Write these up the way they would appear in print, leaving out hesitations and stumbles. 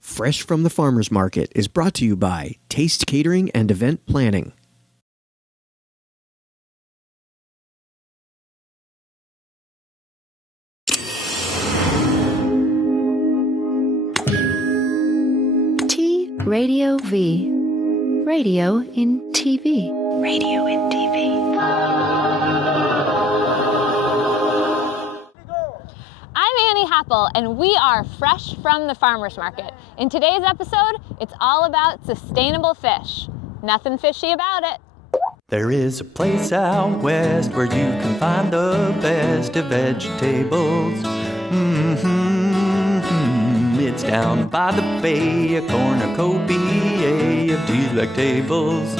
Fresh from the Farmers Market is brought to you by Taste Catering and Event Planning. Radio V. Radio in TV. Radio in TV. I'm Annie Happel, and we are fresh from the farmer's market. In today's episode, it's all about sustainable fish. Nothing fishy about it. There is a place out west where you can find the best of vegetables. It's down by the bay, a cornucopia of delectables.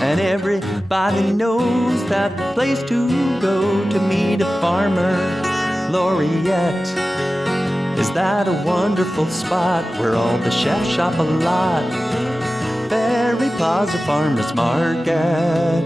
And everybody knows that the place to go to meet a farmer laureate. Is that a wonderful spot where all the chefs shop a lot? Ferry Plaza Farmers Market.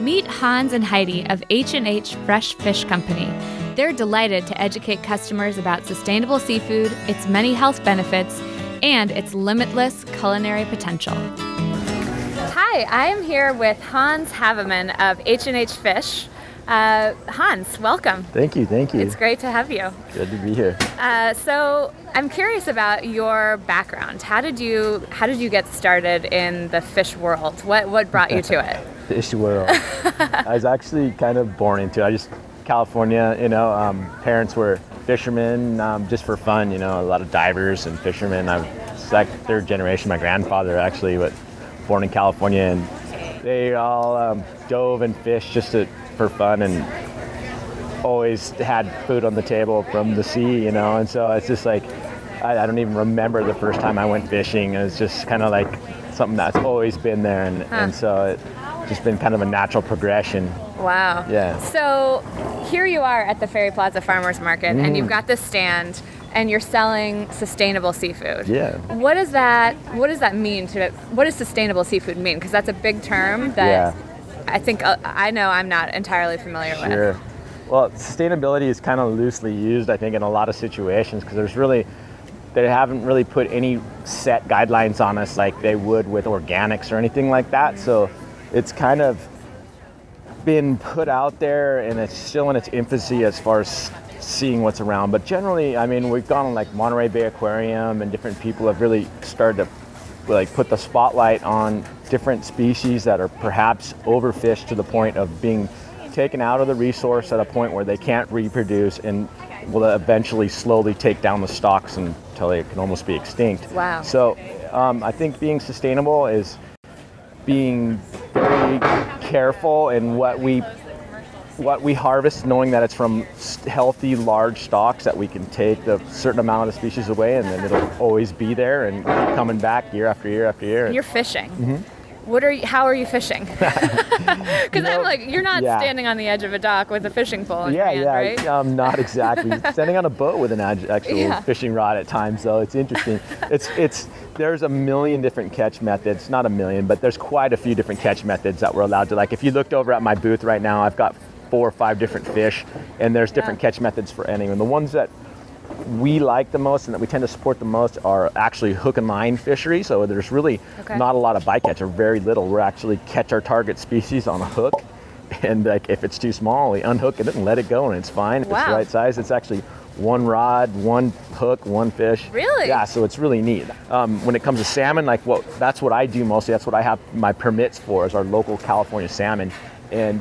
Meet Hans and Heidi of H&H Fresh Fish Company. They're delighted to educate customers about sustainable seafood, its many health benefits, and its limitless culinary potential. Hi, I am here with Hans Havemann of H&H Fish. Hans, welcome. Thank you. It's great to have you. Good to be here. So I'm curious about your background. How did you get started in the fish world? What brought you to it? Fish world. I was actually kind of born into it. California, parents were fishermen, just for fun, a lot of divers and fishermen. It's like third generation. My grandfather actually, but born in California, and they all dove and fished just for fun, and always had food on the table from the sea, and so it's just like, I don't even remember the first time I went fishing. It's just kind of like something that's always been there, and so it's just been kind of a natural progression. Wow. Yeah. So here you are at the Ferry Plaza Farmers Market, and you've got this stand, and you're selling sustainable seafood. Yeah. What does that mean what does sustainable seafood mean? Because that's a big term that I think I know I'm not entirely familiar with. Sure. Well, sustainability is kind of loosely used, I think, in a lot of situations, because they haven't really put any set guidelines on us like they would with organics or anything like that. So it's kind of been put out there, and it's still in its infancy as far as seeing what's around. But generally, we've gone on like Monterey Bay Aquarium, and different people have really started to put the spotlight on different species that are perhaps overfished to the point of being taken out of the resource at a point where they can't reproduce, and will eventually slowly take down the stocks until they can almost be extinct. Wow. So I think being sustainable is being very careful in what we harvest, knowing that it's from healthy, large stocks that we can take the certain amount of the species away, and then it'll always be there and coming back year after year after year. And you're fishing. Mm-hmm. How are you fishing? Because I'm like, you're not standing on the edge of a dock with a fishing pole in your hand, right? Not exactly. Standing on a boat with an actual fishing rod at times, though. It's interesting. There's a million different catch methods. Not a million, but there's quite a few different catch methods that we're allowed to. Like, if you looked over at my booth right now, I've got 4 or 5 different fish, and there's different catch methods for any. And the ones that we like the most and that we tend to support the most are actually hook and line fishery. So there's really not a lot of bycatch, or very little. We actually catch our target species on a hook, and if it's too small, we unhook it and let it go, and it's fine. If it's the right size, it's actually one rod, one hook, one fish. Really? Yeah, so it's really neat. When it comes to salmon, that's what I do mostly. That's what I have my permits for, is our local California salmon. And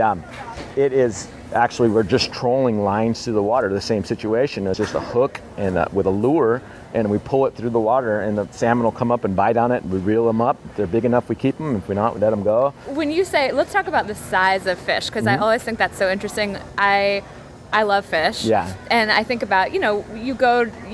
it is actually, we're just trolling lines through the water. The same situation. It's just a hook and with a lure, and we pull it through the water, and the salmon will come up and bite on it. We reel them up. If they're big enough, we keep them. If we're not, we let them go. When you say, let's talk about the size of fish, because I always think that's so interesting. I love fish. Yeah. And I think about, you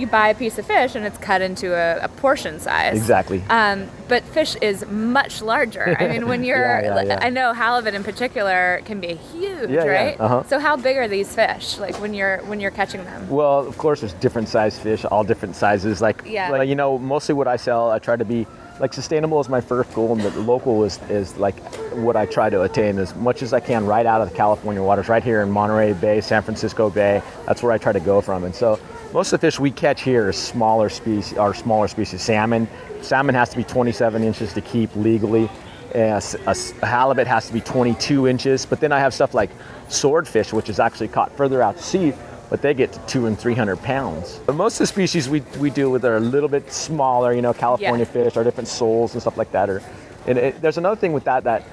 buy a piece of fish and it's cut into a portion size. Exactly. But fish is much larger. I mean, when you're, I know halibut in particular can be huge, right? Yeah. Uh-huh. So how big are these fish, when you're catching them? Well, of course, there's different size fish, all different sizes. Mostly what I sell, I try to be, sustainable is my first goal, and the local is what I try to attain as much as I can right out of the California waters, right here in Monterey Bay, San Francisco Bay. That's where I try to go from. And so most of the fish we catch here is smaller species. Salmon has to be 27 inches to keep legally. A halibut has to be 22 inches. But then I have stuff like swordfish, which is actually caught further out to sea, but they get to 200 and 300 pounds. But most of the species we deal with are a little bit smaller, California fish or different soles and stuff like that. There's another thing with that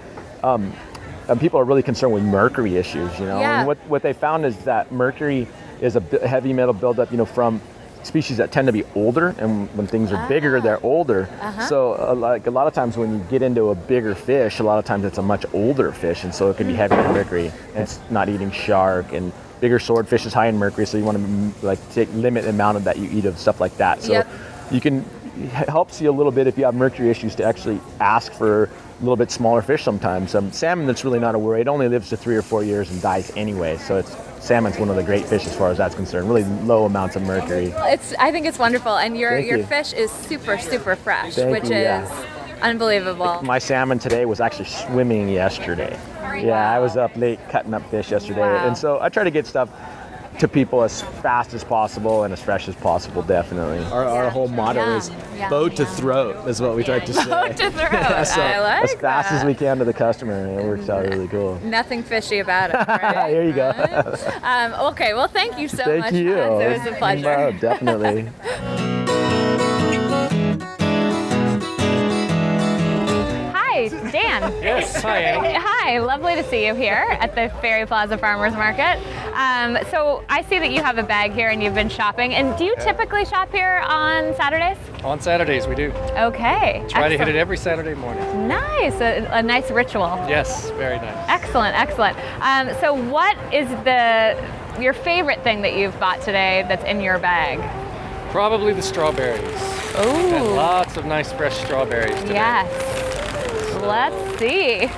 people are really concerned with mercury issues, Yeah. And what they found is that mercury is a heavy metal buildup, from species that tend to be older, and when things are bigger, they're older. So a lot of times when you get into a bigger fish, a lot of times it's a much older fish, and so it can be heavy in mercury, and it's not eating shark. And bigger swordfish is high in mercury, so you want to limit the amount of that you eat of stuff like that. So it helps you a little bit if you have mercury issues to actually ask for a little bit smaller fish sometimes. Salmon, that's really not a worry. It only lives to 3 or 4 years and dies anyway. So salmon's one of the great fish as far as that's concerned. Really low amounts of mercury. I think it's wonderful, and your fish is super, super fresh, which is unbelievable. My salmon today was actually swimming yesterday. Yeah, I was up late cutting up fish yesterday, and so I try to get stuff to people as fast as possible and as fresh as possible, definitely. Our whole motto is boat to throat, is what we try to say. Boat to throat. So I like as fast as we can to the customer, and it works out really cool. Nothing fishy about it, right? Here you go. Okay, well, thank you so much, Thank you. Hans. It was a pleasure. No, definitely. Hi, Dan. Yes, hi, Annie. Hi, lovely to see you here at the Ferry Plaza Farmers Market. So I see that you have a bag here and you've been shopping. And do you typically shop here on Saturdays? On Saturdays we do. Okay. Try to hit it every Saturday morning. Nice, a nice ritual. Yes, very nice. Excellent, excellent. So what is your favorite thing that you've bought today that's in your bag? Probably the strawberries. Ooh. And lots of nice fresh strawberries today. Yes. Let's see.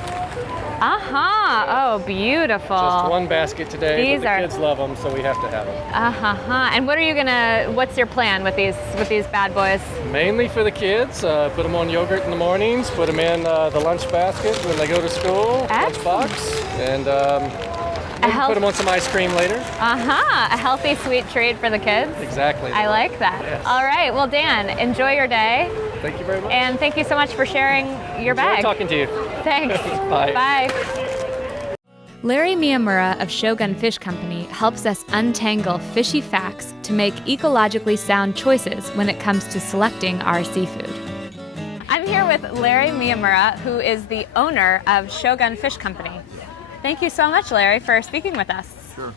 Oh, beautiful. Just one basket today. These but the kids love them, so we have to have them. And what's your plan with these bad boys? Mainly for the kids. Put them on yogurt in the mornings. Put them in the lunch basket when they go to school. Excellent. Lunchbox. And put them on some ice cream later. A healthy, sweet treat for the kids. Exactly. I like that. Yes. All right. Well, Dan, enjoy your day. Thank you very much. And thank you so much for sharing your bag. Enjoy talking to you. Thanks. Bye. Bye. Larry Miyamura of Shogun Fish Company helps us untangle fishy facts to make ecologically sound choices when it comes to selecting our seafood. I'm here with Larry Miyamura, who is the owner of Shogun Fish Company. Thank you so much, Larry, for speaking with us. Sure.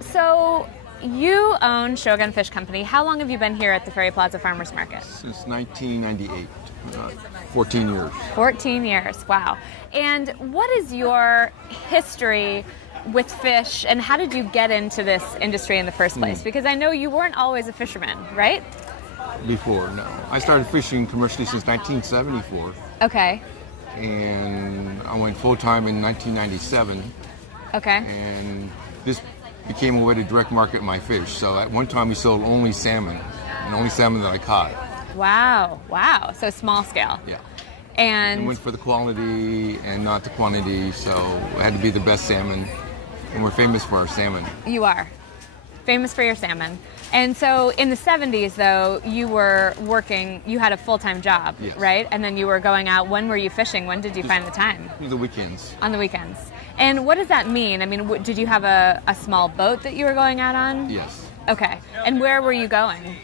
So you own Shogun Fish Company. How long have you been here at the Ferry Plaza Farmers Market? Since 1998, 14 years. 14 years, wow. And what is your history with fish, and how did you get into this industry in the first place? Because I know you weren't always a fisherman, right? Before, no. I started fishing commercially since 1974, Okay. and I went full-time in 1997, Okay. and this became a way to direct market my fish. So at one time we sold only salmon, and only salmon that I caught. Wow. So small scale. Yeah. And And went for the quality and not the quantity, so it had to be the best salmon, and we're famous for our salmon. you are famous for your salmon. And so in the 70s, though, you had a full-time job, Yes. right? And then you were going out. When were you fishing? When did you find the time? The weekends. On the weekends. And what does that mean? I mean, did you have a small boat that you were going out on? Yes. Okay. And where were you going?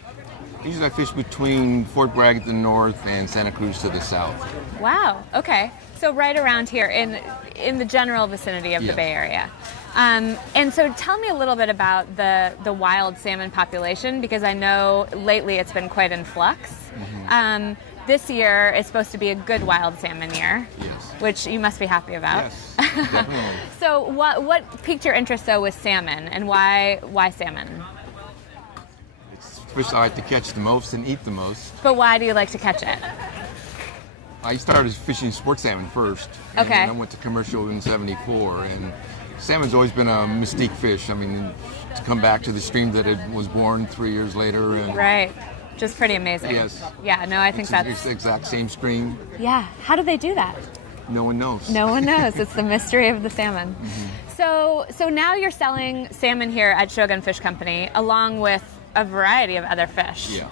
Usually I fish between Fort Bragg to the north and Santa Cruz to the south. Wow. Okay. So right around here in the general vicinity of the Yes. Bay Area. And so tell me a little bit about the wild salmon population, because I know lately it's been quite in flux. Mm-hmm. This year is supposed to be a good wild salmon year, Yes. which you must be happy about. Yes, definitely. So what piqued your interest though with salmon, and why salmon? It's the fish I like to catch the most and eat the most. But why do you like to catch it? I started fishing sport salmon first. And Okay. then I went to commercial in '74, and salmon's always been a mystique fish. I mean, to come back to the stream that it was born 3 years later, and Right. Just pretty amazing. Yes. Yeah, no, I think it's that's... the exact same stream. Yeah. How do they do that? No one knows. No one knows. It's the mystery of the salmon. So now you're selling salmon here at Shogun Fish Company, along with a variety of other fish. Yeah.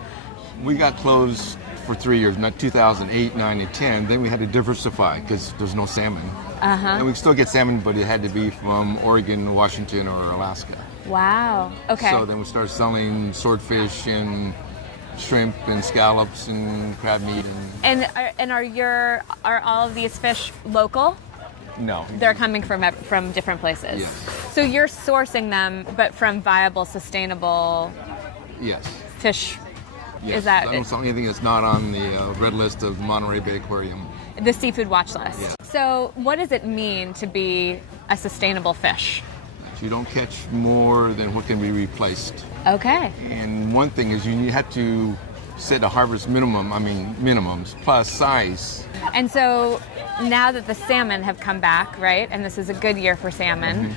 We got closed for 3 years, not 2008, 9, and 10. Then we had to diversify because there's no salmon. And we still get salmon, but it had to be from Oregon, Washington, or Alaska. Wow. Okay. So then we started selling swordfish and shrimp and scallops and crab meat. And are all of these fish local? No. They're coming from different places. Yes. So you're sourcing them, but from viable, sustainable Yes. fish. Yes. Is that I don't sell anything that's not on the red list of Monterey Bay Aquarium. the seafood watch list? Yeah. So what does it mean to be a sustainable fish? You don't catch more than what can be replaced. Okay. And one thing is you have to set a harvest minimums plus size. And so now that the salmon have come back, right, and this is a good year for salmon,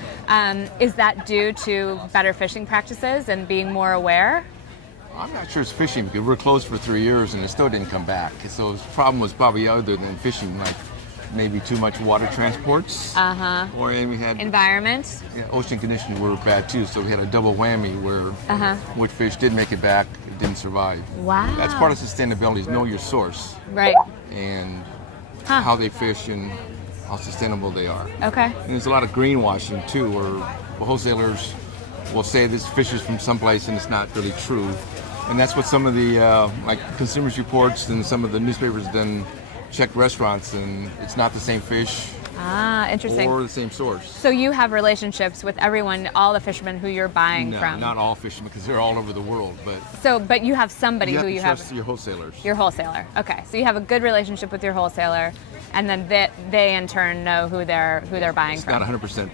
is that due to better fishing practices and being more aware? I'm not sure it's fishing because we're closed for 3 years and it still didn't come back. So the problem was probably other than fishing, like maybe too much water transports. Or we had Environment? ocean conditions were bad too, so we had a double whammy where which fish did make it back, it didn't survive. Wow. That's part of sustainability, is know your source Right. and how they fish and how sustainable they are. Okay. And there's a lot of greenwashing too, where wholesalers will say this fish is from someplace and it's not really true. And that's what some of the like Consumers Reports and some of the newspapers then check restaurants, and it's not the same fish Ah, interesting. or the same source. So you have relationships with everyone, all the fishermen who you're buying No, from. not all fishermen because they're all over the world, but But you have somebody who you you have to have. trust your wholesalers. Your wholesaler. Okay, so you have a good relationship with your wholesaler, and then they in turn know who they're buying It's from. not 100%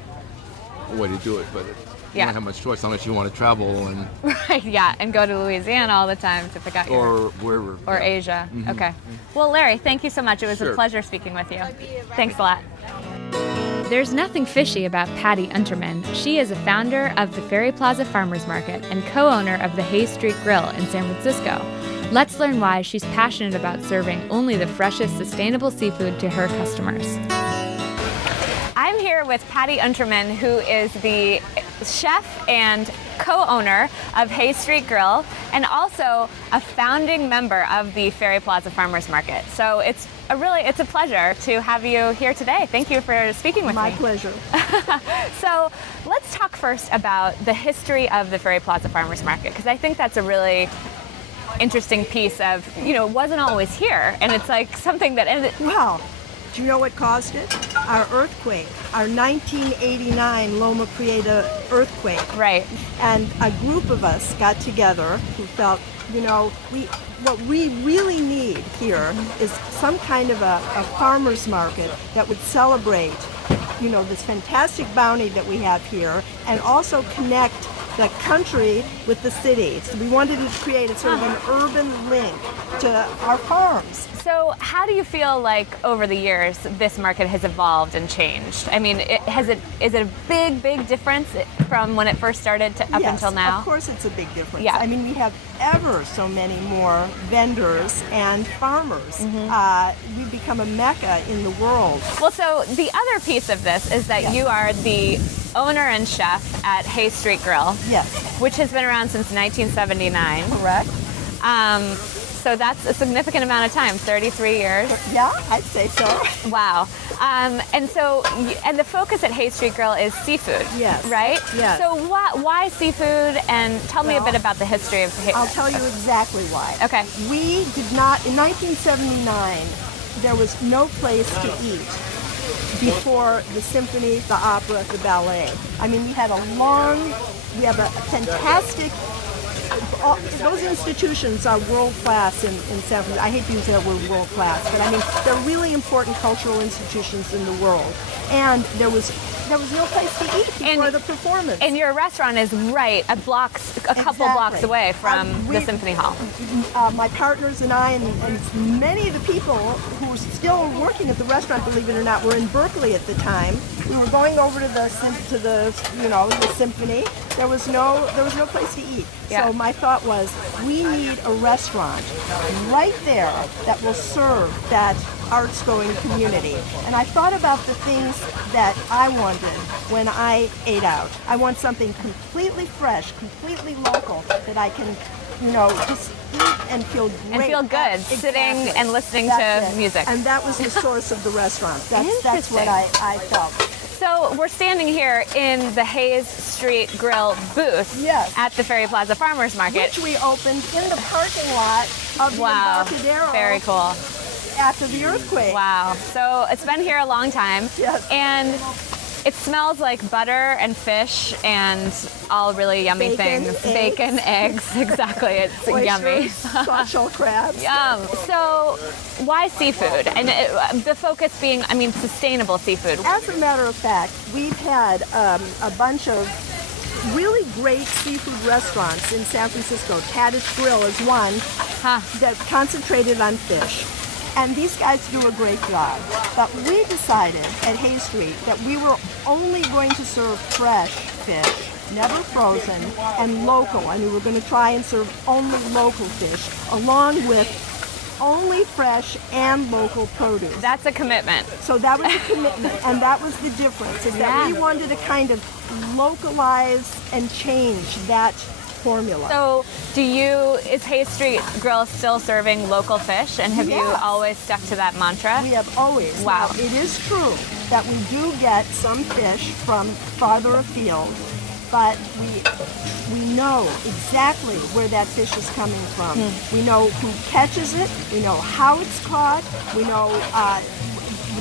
way to do it, but you Yeah. don't have much choice unless you want to travel and Right, yeah, and go to Louisiana all the time to pick out your or wherever. or yeah. Asia. Okay. Well, Larry, thank you so much. It was a Sure. pleasure speaking with you. Thanks a lot. There's nothing fishy about Patty Unterman. She is a founder of the Ferry Plaza Farmers Market and co-owner of the Hay Street Grill in San Francisco. Let's learn why she's passionate about serving only the freshest, sustainable seafood to her customers. I'm here with Patty Unterman, who is the chef and co-owner of Hay Street Grill and also a founding member of the Ferry Plaza Farmers Market. So it's a pleasure to have you here today. Thank you for speaking with me. My pleasure. So let's talk first about the history of the Ferry Plaza Farmers Market, because I think that's a really interesting piece of, it wasn't always here, and it's like something that ended. Well, do you know what caused it? Our earthquake, our 1989 Loma Prieta earthquake. Right. And a group of us got together who felt, what we really need here is some kind of a farmer's market that would celebrate, this fantastic bounty that we have here and also connect the country with the city. So we wanted to create a sort of an urban link to our farms. So how do you feel like over the years this market has evolved and changed? I mean, is it a big difference from when it first started to up until now? Yes, of course it's a big difference. Yeah. I mean, we have ever so many more vendors and farmers. We've become a mecca in the world. Well, so the other piece of this is that you are the owner and chef at Hay Street Grill. Yes. Which has been around since 1979. Correct. So that's a significant amount of time, 33 years. Yeah, I'd say so. Wow. And the focus at Hay Street Grill is seafood. Yes. Right? Yes. So why seafood? And tell me a bit about the history of Hay. I'll tell you exactly why. Okay. We did not, in 1979, there was no place to eat before the symphony, the opera, the ballet. I mean, we have a fantastic, those institutions are world class in San Francisco. I hate to use that word world class, but I mean, they're really important cultural institutions in the world. And there was no place to eat before the performance. And your restaurant is right a couple blocks away from the Symphony Hall. My partners and I, and many of the people who were still working at the restaurant, believe it or not, were in Berkeley at the time. We were going over to the symphony. There was no place to eat. Yeah. So my thought was, we need a restaurant right there that will serve that arts-going community. And I thought about the things that I wanted when I ate out. I want something completely fresh, completely local, that I can, just eat and feel great. And feel good, Exactly. sitting and listening That's to it. music. And that was the source of the restaurant. That's Interesting. what I felt. So we're standing here in the Hayes Street Grill booth Yes. at the Ferry Plaza Farmers Market. Which we opened in the parking lot of the Wow, Embarcadero very cool. after the earthquake. Wow. So it's been here a long time. Yes. And it smells like butter and fish and all really yummy Bacon, things. eggs. Bacon, eggs, exactly. It's yummy. Oysters, soft-shell crabs. Yum. So why seafood? And the focus being, sustainable seafood. As a matter of fact, we've had a bunch of really great seafood restaurants in San Francisco. Caddis Grill is one that concentrated on fish. And these guys do a great job. But we decided at Hayes Street that we were only going to serve fresh fish, never frozen, and local. And we were going to try and serve only local fish, along with only fresh and local produce. That's a commitment. So that was a commitment, and that was the difference, is that we wanted to kind of localize and change that formula. So is Hayes Street Grill still serving local fish? And have you Yes. always stuck to that mantra? We have always. Wow. Now, it is true that we do get some fish from farther afield, but we know exactly where that fish is coming from. We know who catches it, we know how it's caught, we know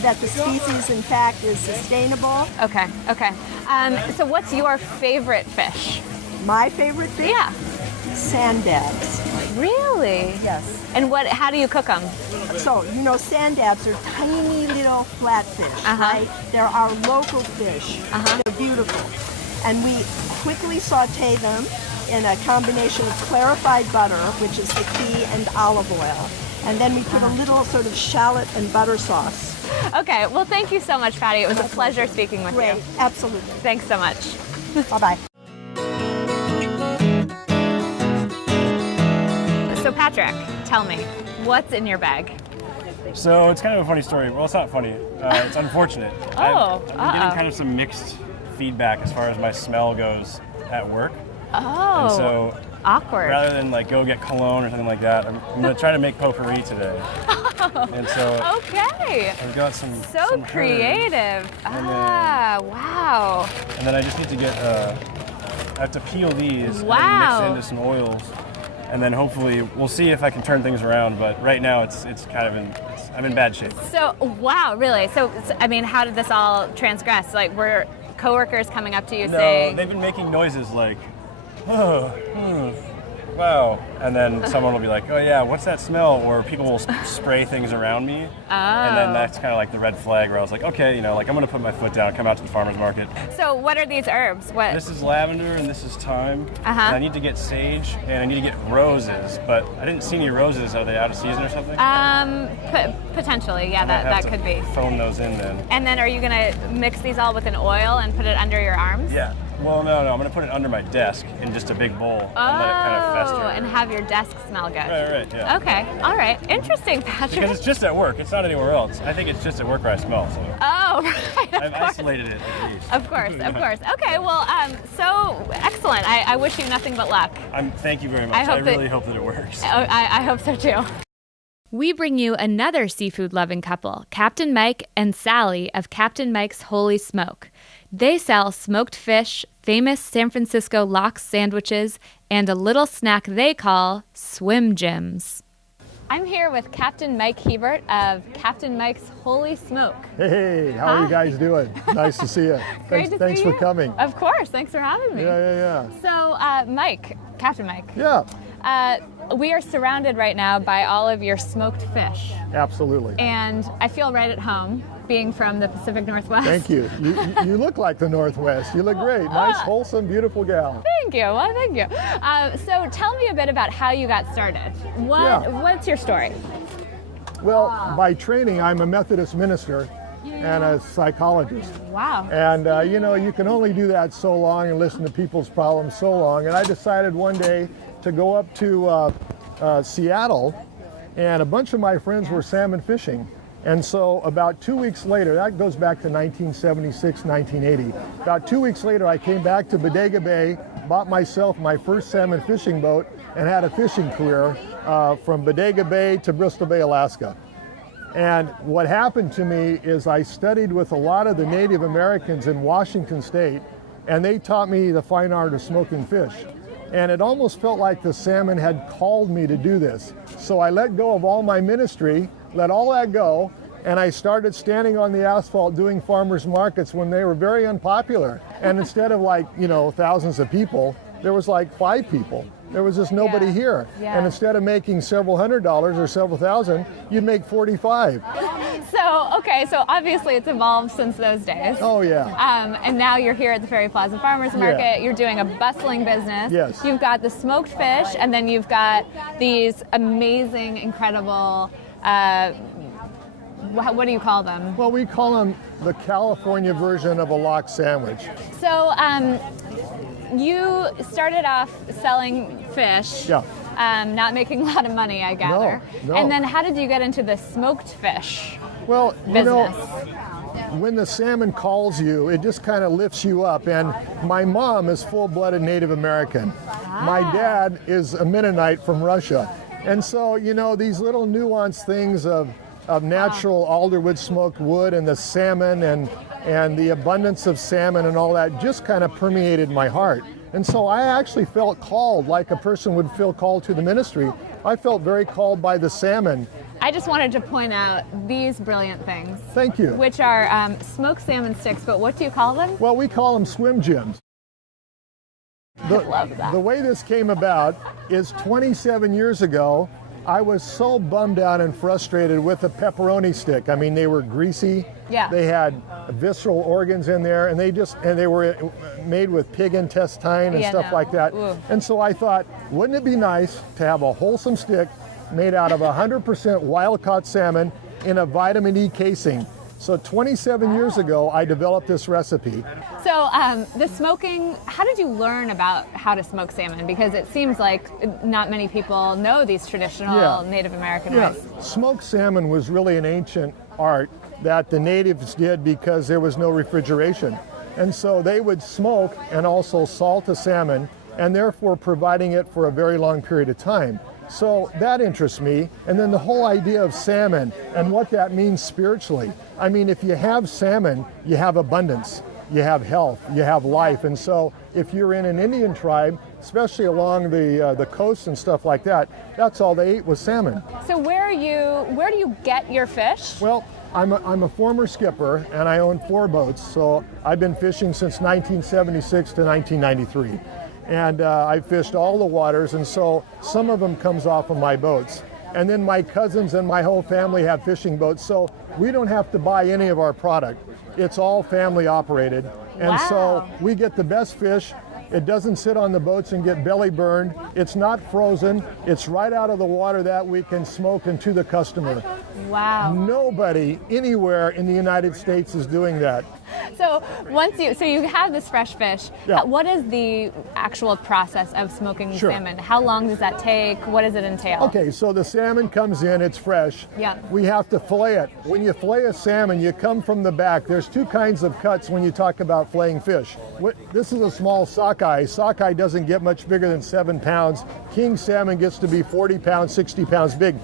that the species, in fact, is sustainable. Okay. So what's your favorite fish? My favorite fish? Yeah. Sand dabs. Really? Yes. And how do you cook them? So, sand dabs are tiny little flatfish, right? They're our local fish. They're beautiful. And we quickly saute them in a combination of clarified butter, which is the key, and olive oil. And then we put a little sort of shallot and butter sauce. Okay, well, thank you so much, Patty. It was a pleasure speaking with Great, you. absolutely. Thanks so much. Bye-bye. So, Patrick, tell me, what's in your bag? So it's kind of a funny story. Well, it's not funny. It's unfortunate. I've been getting kind of some mixed feedback as far as my smell goes at work. Oh, and so awkward. rather than go get cologne or something like that, I'm going to try to make potpourri today. And so Okay. I've got some So creative. Wow. And then I just need to get, I have to peel these Wow. and mix it into some oils. And then hopefully we'll see if I can turn things around. But right now it's kind of I'm in bad shape. So, wow, really? So, how did this all transgress? Were coworkers coming up to you saying... No, they've been making noises like, wow. And then someone will be like, oh yeah, what's that smell? Or people will spray things around me. And then that's kind of like the red flag where I was like, okay, I'm going to put my foot down, come out to the farmer's market. So what are these herbs? What? This is lavender and this is thyme. And I need to get sage and I need to get roses, but I didn't see any roses. Are they out of season or something? Potentially, yeah, that could be. Phone those in then. And then are you going to mix these all with an oil and put it under your arms? Yeah. Well, no, I'm going to put it under my desk in just a big bowl and let it kind of fester. And have your desk smell good. Right, yeah. Okay, all right. Interesting, Patrick. Because it's just at work. It's not anywhere else. I think it's just at work where I smell. So Oh, right. I've isolated it at least. Of course. Okay, well, so excellent. I wish you nothing but luck. Thank you very much. I really hope that it works. I hope so too. We bring you another seafood-loving couple, Captain Mike and Sally of Captain Mike's Holy Smoke. They sell smoked fish, famous San Francisco lox sandwiches, and a little snack they call Swim Jims. I'm here with Captain Mike Hebert of Captain Mike's Holy Smoke. Hey, how are you guys doing? Nice to see you. Thanks for coming. Of course, thanks for having me. Yeah. So, Mike, Captain Mike. Yeah. We are surrounded right now by all of your smoked fish. Absolutely. And I feel right at home, being from the Pacific Northwest. Thank you. You look like the Northwest. You look great. Nice, wholesome, beautiful gal. Thank you. Well, thank you. So tell me a bit about how you got started. What's your story? Well, by training, I'm a Methodist minister, and a psychologist. Wow. And you can only do that so long and listen to people's problems so long. And I decided one day to go up to Seattle, and a bunch of my friends were salmon fishing. And so about 2 weeks later, that goes back to 1976, 1980. About 2 weeks later, I came back to Bodega Bay, bought myself my first salmon fishing boat, and had a fishing career from Bodega Bay to Bristol Bay, Alaska. And what happened to me is I studied with a lot of the Native Americans in Washington State, and they taught me the fine art of smoking fish. And it almost felt like the salmon had called me to do this. So I let go of all my ministry, let all that go, and I started standing on the asphalt doing farmers markets when they were very unpopular. And instead of thousands of people, there was like 5 people. There was just nobody here. Yeah. And instead of making several $100s or several thousand, you'd make 45. So obviously it's evolved since those days. Oh, yeah. And now you're here at the Ferry Plaza Farmers Market. Yeah. You're doing a bustling business. Yes. You've got the smoked fish, and then you've got these amazing, incredible, what do you call them? Well, we call them the California version of a lox sandwich. So you started off selling fish. Yeah. Not making a lot of money, I gather. No. And then how did you get into the smoked fish Well, business? When the salmon calls you, it just kind of lifts you up. And my mom is full-blooded Native American. My dad is a Mennonite from Russia. And so, these little nuanced things of natural alderwood smoked wood and the salmon and the abundance of salmon and all that just kind of permeated my heart. And so I actually felt called like a person would feel called to the ministry. I felt very called by the salmon. I just wanted to point out these brilliant things. Thank you. Which are smoked salmon sticks, but what do you call them? Well, we call them swim gyms. I love that. The way this came about is 27 years ago, I was so bummed out and frustrated with the pepperoni stick. I mean, they were greasy. Yeah. They had visceral organs in there, and they were made with pig intestine and stuff like that. Ooh. And so I thought, wouldn't it be nice to have a wholesome stick made out of 100% wild-caught salmon in a vitamin E casing? So 27 years ago, I developed this recipe. So the smoking, how did you learn about how to smoke salmon? Because it seems like not many people know these traditional Native American ways. Smoked salmon was really an ancient art that the natives did because there was no refrigeration. And so they would smoke and also salt the salmon, and therefore providing it for a very long period of time. So that interests me. And then the whole idea of salmon and what that means spiritually. I mean, if you have salmon, you have abundance, you have health, you have life. And so if you're in an Indian tribe, especially along the coast and stuff like that, that's all they ate was salmon. So where do you get your fish? Well, I'm a former skipper, and I own 4 boats. So I've been fishing since 1976 to 1993. And I fished all the waters, and so some of them comes off of my boats. And then my cousins and my whole family have fishing boats, so we don't have to buy any of our product. It's all family operated. And so we get the best fish. It doesn't sit on the boats and get belly burned. It's not frozen. It's right out of the water that we can smoke and to the customer. Wow. Nobody anywhere in the United States is doing that. So you have this fresh fish. Yeah. What is the actual process of smoking the Sure. salmon? How long does that take? What does it entail? Okay, so the salmon comes in, it's fresh. Yeah. We have to fillet it. When you fillet a salmon, you come from the back. There's 2 kinds of cuts when you talk about filleting fish. This is a small sockeye. Sockeye doesn't get much bigger than 7 pounds. King salmon gets to be 40 pounds, 60 pounds big.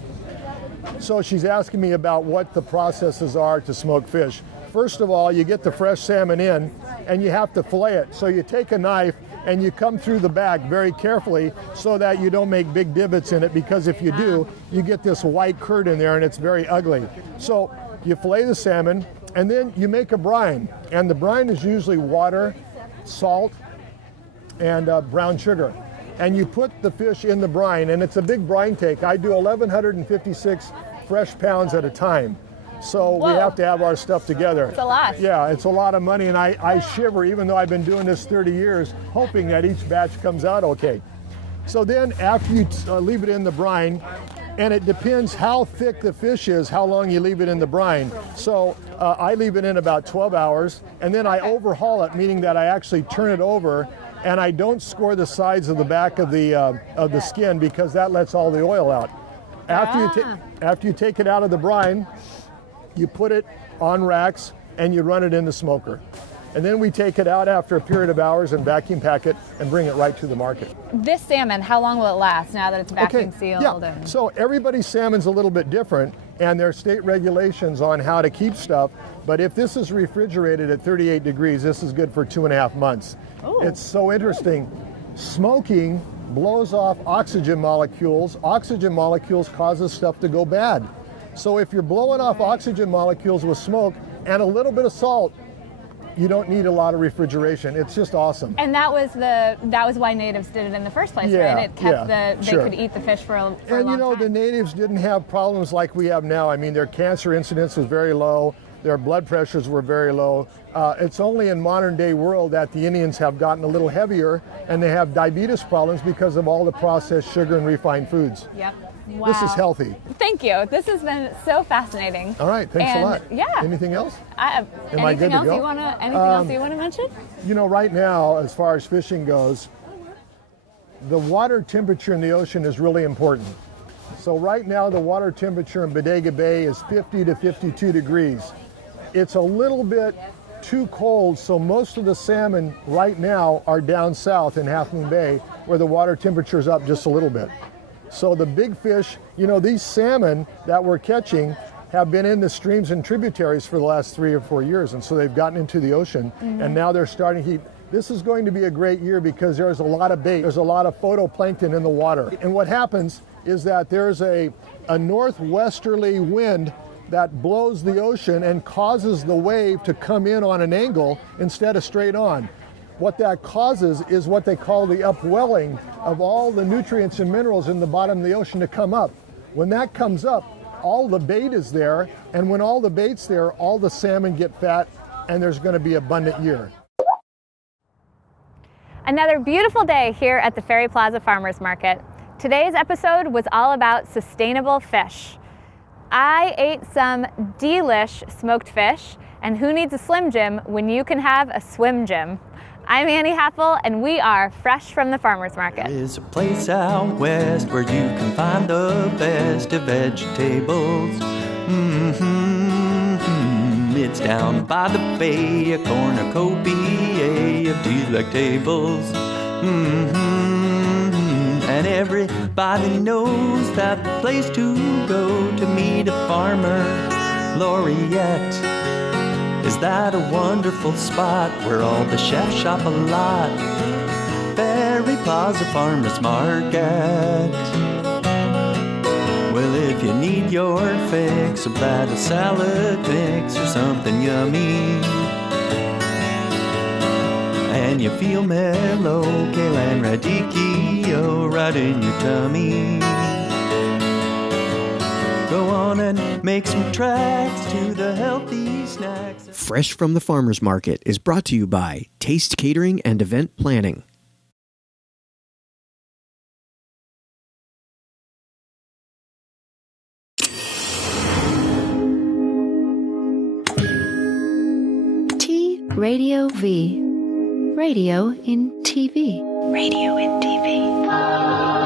So she's asking me about what the processes are to smoke fish. First of all, you get the fresh salmon in and you have to fillet it. So you take a knife and you come through the back very carefully so that you don't make big divots in it, because if you do, you get this white curd in there and it's very ugly. So you fillet the salmon and then you make a brine. And the brine is usually water, salt, and brown sugar. And you put the fish in the brine, and it's a big brine take. I do 1,156 fresh pounds at a time. So we have to have our stuff together. It's a lot. Yeah, it's a lot of money, and I shiver, even though I've been doing this 30 years, hoping that each batch comes out okay. So then after you leave it in the brine, And it depends how thick the fish is, how long you leave it in the brine. So I leave it in about 12 hours, and then I overhaul it, meaning that I actually turn it over, and I don't score the sides of the back of the skin because that lets all the oil out. After you take it out of the brine, you put it on racks and you run it in the smoker. And then we take it out after a period of hours and vacuum pack it and bring it right to the market. This salmon, how long will it last now that it's vacuum sealed? Yeah. So everybody's salmon's a little bit different, and there are state regulations on how to keep stuff. But if this is refrigerated at 38 degrees, this is good for 2.5 months. Ooh. It's so interesting. Smoking blows off oxygen molecules. Oxygen molecules causes stuff to go bad. So if you're blowing off oxygen molecules with smoke and a little bit of salt, you don't need a lot of refrigeration. It's just awesome. And that was why natives did it in the first place, right? It kept they could eat the fish for a long time. And you know, the natives didn't have problems like we have now. I mean, their cancer incidence was very low. Their blood pressures were very low. It's only in modern day world that the Indians have gotten a little heavier and they have diabetes problems because of all the processed sugar and refined foods. Yep. Wow. This is healthy. Thank you. This has been so fascinating. All right, thanks a lot. Yeah. Anything else? Anything else you want to mention? You know, right now, as far as fishing goes, the water temperature in the ocean is really important. So right now, the water temperature in Bodega Bay is 50 to 52 degrees. It's a little bit too cold, so most of the salmon right now are down south in Half Moon Bay, where the water temperature is up just a little bit. So the big fish, you know, these salmon that we're catching have been in the streams and tributaries for the last 3 or 4 years, and so they've gotten into the ocean, and now they're starting to heat. This is going to be a great year because there's a lot of bait, there's a lot of phytoplankton in the water. And what happens is that there's a northwesterly wind that blows the ocean and causes the wave to come in on an angle instead of straight on. What that causes is what they call the upwelling of all the nutrients and minerals in the bottom of the ocean to come up. When that comes up, all the bait is there, and when all the bait's there, all the salmon get fat, and there's going to be an abundant year. Another beautiful day here at the Ferry Plaza Farmers Market. Today's episode was all about sustainable fish. I ate some delish smoked fish, and who needs a Slim Jim when you can have a Swim Jim? I'm Annie Haffel, and we are fresh from the farmers market. There is a place out west where you can find the best of vegetables. It's down by the bay, a cornucopia of delectables. And everybody knows that place to go to meet a farmer, Laureate. Is that a wonderful spot where all the chefs shop a lot? Ferry Plaza Farmers Market. Well, if you need your fix, a bag of salad mix or something yummy, and you feel mellow, kale and radicchio right in your tummy, go on and make some tracks to the healthy snacks. Fresh from the Farmers Market is brought to you by Taste Catering and Event Planning. Radio V. Radio in TV. Radio in TV.